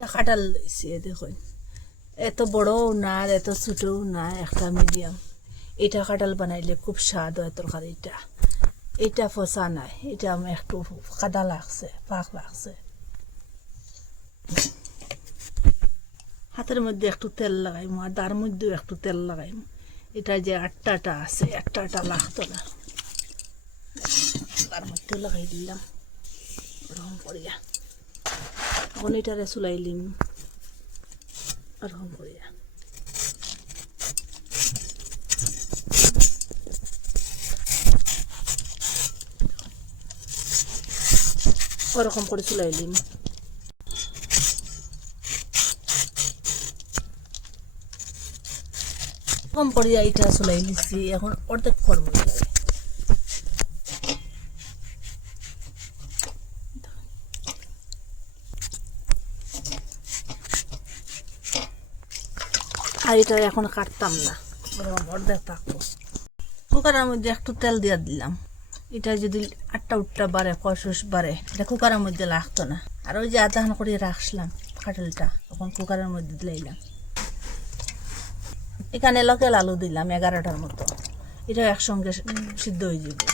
কাঁঠাল লইছি দেখুন, এত বড়ও না আর এত ছোটও না, একটা মিডিয়াম। এটা কাঁঠাল বানাইলে খুব স্বাদ হয় তরকারিটা। এটা ফসা নাই, এটা আমার একটু কাদা লাগছে, পাক লাগছে। হাতের মধ্যে একটু তেল লাগাইম আর তার মধ্যেও একটু তেল লাগাইম। এটা যে আটটাটা আছে, একটা লাগতো না, তার মধ্যেও লাগাই দিলাম রকম করিয়া। এখন এটারে চুলাইলিম ওরকম করিয়া। ওরকম করে চুলাইলিম। কম করিয়া এটা চুলাই লিছি, এখন অর্ধেক করবো। আর এটা এখন কাটতাম না, অর্ধেক থাকবো। কুকারের মধ্যে একটু তেল দিয়ে দিলাম। এটা যদি আটটা উটটা বাড়ে, কষস বাড়ে, এটা কুকারের মধ্যে লাগতো না। আর ওই যে আধাখান করে রাখলাম কাঁঠালটা, তখন কুকারের মধ্যে দিলাম। এখানে লোকেল আলু দিলাম 11টার মতো, এটা একসঙ্গে সিদ্ধ হয়ে যাবে।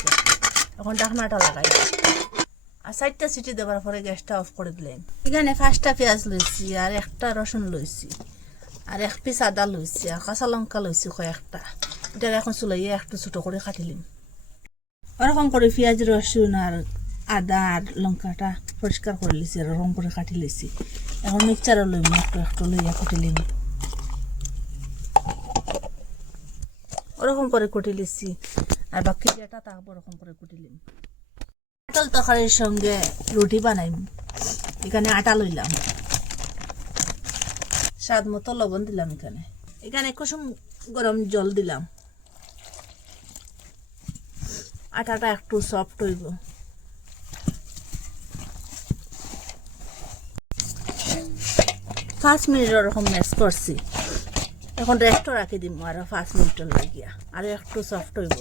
এখন ঢাকনাটা লাগাই আর 4টা সিটি দেওয়ার পরে গ্যাসটা অফ করে দিলেন। এখানে 5টা পেঁয়াজ লইছি আর একটা রসুন লইছি আর 1 পিস আদা লইছি আর কাঁচা লঙ্কা লইছি কয়েকটা। এটা এখন চুলাইয়া একটু ছোটো করে কাটিলিম। ওরকম করে পেঁয়াজ রসুন আর আদা আর লঙ্কাটা পরিষ্কার করে লিছি আর ওরকম করে কাটি লিছি। এখন মিক্সচারও লইম, একটু লইয়া কুটিলিম। ওরকম করে কুটি লিছি আর বাকি যেটা তারপর ওরকম করে কুটিলিম। কাঁঠাল তরকারির সঙ্গে রুটি বানাইম। এখানে আটা লইলাম, স্বাদ মতো লবণ দিলাম। এখানে কুসুম গরম জল দিলাম। আটাটা একটু সফট হইব। 5 মিনিট ওরকম ম্যাশ করছি। এখন রেস্টও রাখি দিব আর 5 মিনিটের লাগিয়া, আর একটু সফট হইব।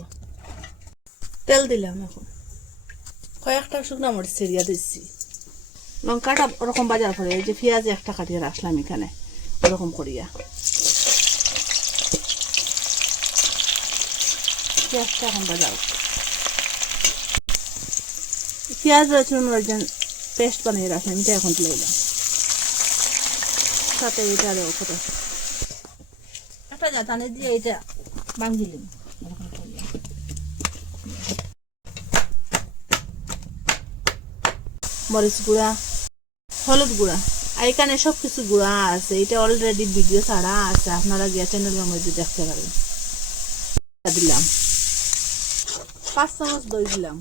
তেল দিলাম, এখন কয়েকটা শুকনো মরিচ ছিড়িয়া দিচ্ছি। লঙ্কাটা ওরকম বাজার করে, এই যে পেঁয়াজ একটা কাটিয়ে রাখলাম এখানে ওরকম করিয়া। পেঁয়াজটা এখন বাজার, পেঁয়াজ রসুন পেস্ট বানিয়ে রাখলাম, এটা এখন লইলাম। সাথে এটা একটা জাতানে দিয়ে এটা ভাঙিলিম। মরিচ গুঁড়া, হলুদ গুঁড়া, আর এখানে সব কিছু গুঁড়া আছে। এটা অলরেডি ভিডিও ছাড়া আছে, আপনারা গিয়া চ্যানেলের মধ্যে দেখতে পারেন। দিলাম 5 চামচ দই দিলাম।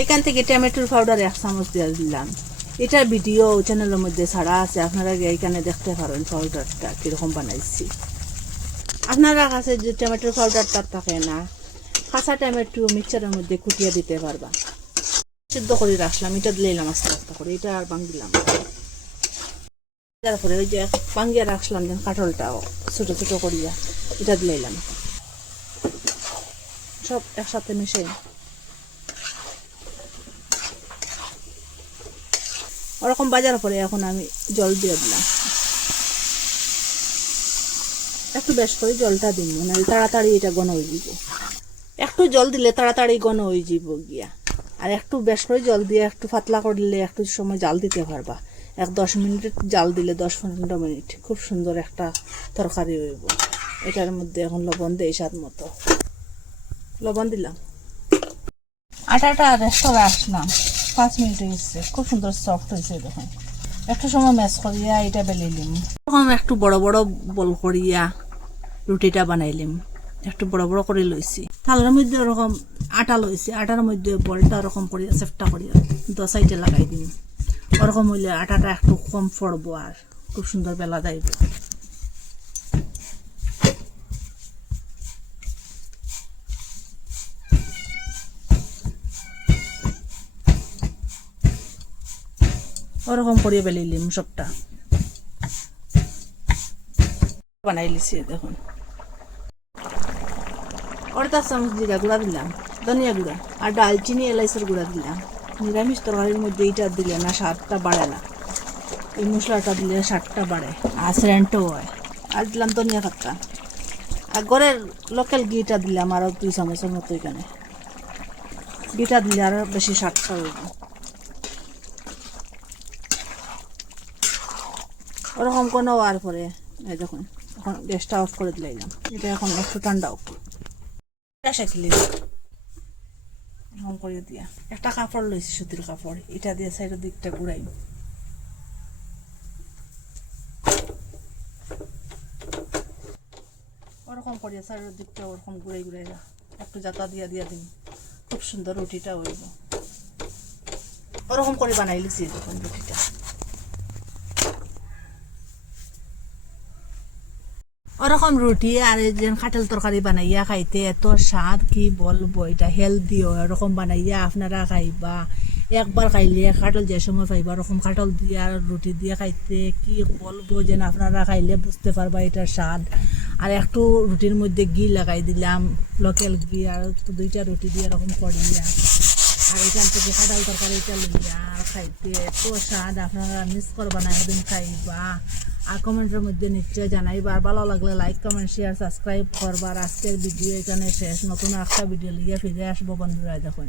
এইখান থেকে টমেটোর পাউডার 1 চামচ দিয়ে দিলাম। এটার ভিডিও চ্যানেলের মধ্যে ছাড়া আছে, আপনারা গিয়ে এখানে দেখতে পারেন পাউডারটা কীরকম বানাইছি। আপনারা কাছে যে টমেটোর পাউডারটা থাকে না, কাঁচা টমেটো মিক্সারের মধ্যে কুটিয়ে দিতে পারবা। সিদ্ধ করে রাখলাম, এটা দিলাম আস্তে আস্তে করে। এটা আর ভাঙিলাম, তারপরে ওই যে ভাঙিয়ে রাখলাম যেন কাঁঠালটাও ছোটো ছোটো করিয়া এটা দিলাম। সব একসাথে মিশে ওরকম বাজার পরে এখন আমি জল দিয়ে দিলাম। একটু বেশ করে জলটা দিব, নাহলে তাড়াতাড়ি এটা ঘন হয়ে যাব। একটু জল দিলে তাড়াতাড়ি ঘন হয়ে যাব গিয়া। আর একটু বেশ করে জল দিয়ে একটু পাতলা করলে একটু সময় জাল দিতে পারবা। 10 মিনিট জাল দিলে 10-15 মিনিট খুব সুন্দর একটা তরকারি হইব। এটার মধ্যে এখন লবণ দেই স্বাদ মতো, লবণ দিলাম। আটাটা রেস্ট করে আসলাম, 5 মিনিট হয়েছে, খুব সুন্দর সফট হয়েছে। দেখুন একটু সময় ম্যাশ করিয়া এটা বেলিলিম। এরকম একটু বড় বড় বল করিয়া রুটিটা বানাইলিম। একটু বড় বড় করে লইছি। থালের মধ্যে ওরকম আটা লইছি, আটার মধ্যে বলটা ওরকম করিয়া চেপটা করিয়া 2 সাইডে লাগাই দিম। ওরকম হইলে আটাটা একটু কম পড়বো আর খুব সুন্দর বেলা যাইব। ওরকম করিয়ে বেলিলিম সবটা বানাই লিছি। দেখুন 1/4 চামচ জিরা গুঁড়া দিলাম, ধনিয়া গুঁড়া আর ডালচিনি এলাইচের গুঁড়া দিলাম। নিরামিষ তরকারির মধ্যে এইটা দিলে না স্বাদটা বাড়ে না। এই মশলাটা দিলে স্বাদটা বাড়ে আর সেন্টও হয়। আর দিলাম ধনিয়া পাতা আর ঘরের লোকাল ঘিটা দিলাম আরও 2 চামচের মতো। এখানে ঘিটা দিলে আরও বেশি স্বাদটা হইব। ওরকম কোনো হওয়ার পরে এই দেখুন এখন গ্যাসটা অফ করে দিলাম। এটা এখন একটু ঠান্ডা হোক। শেখলি এরকম করে দিয়া একটা কাপড় লইছি, সুতির কাপড়, এটা দিয়ে সাইডের দিকটা ঘুরাইব। ওরকম করিয়া সাইডের দিকটা ওরকম ঘুরাই ঘুরাই একটু জাতা দিয়া দিয়া দিন, খুব সুন্দর রুটিটা হইব। ওরকম করে বানাই লিছি দেখুন রুটিটা। ওরকম রুটি আর যে কাঁঠাল তরকারি বানাইয়া খাইতে এত স্বাদ কি বলবো, এটা হেলদিও। এরকম বানাইয়া আপনারা খাইবা, একবার খাইলে কাঁঠাল যে সময় পাইবা ওরকম কাঁঠাল দিয়া রুটি দিয়ে খাইতে কি বলবো, যেন আপনারা খাইলে বুঝতে পারবা এটার স্বাদ। আর একটু রুটির মধ্যে ঘি লাগাই দিলাম, লোকাল ঘি, আর 2টা রুটি দিয়ে এরকম করিয়া আর এখান থেকে কাঁঠাল তরকারিটা লইয়া আর খাইতে এত স্বাদ, আপনারা মিস করবা না, একদিন খাইবা। আর কমেন্টের মধ্যে নিশ্চয় জানাইবা। আর ভালো লাগলে লাইক কমেন্ট শেয়ার সাবস্ক্রাইব করবার। আজকের ভিডিও এখানে শেষ, নতুন একটা ভিডিও লিয়ে ফিরে আসবো বন্ধুরা। দেখুন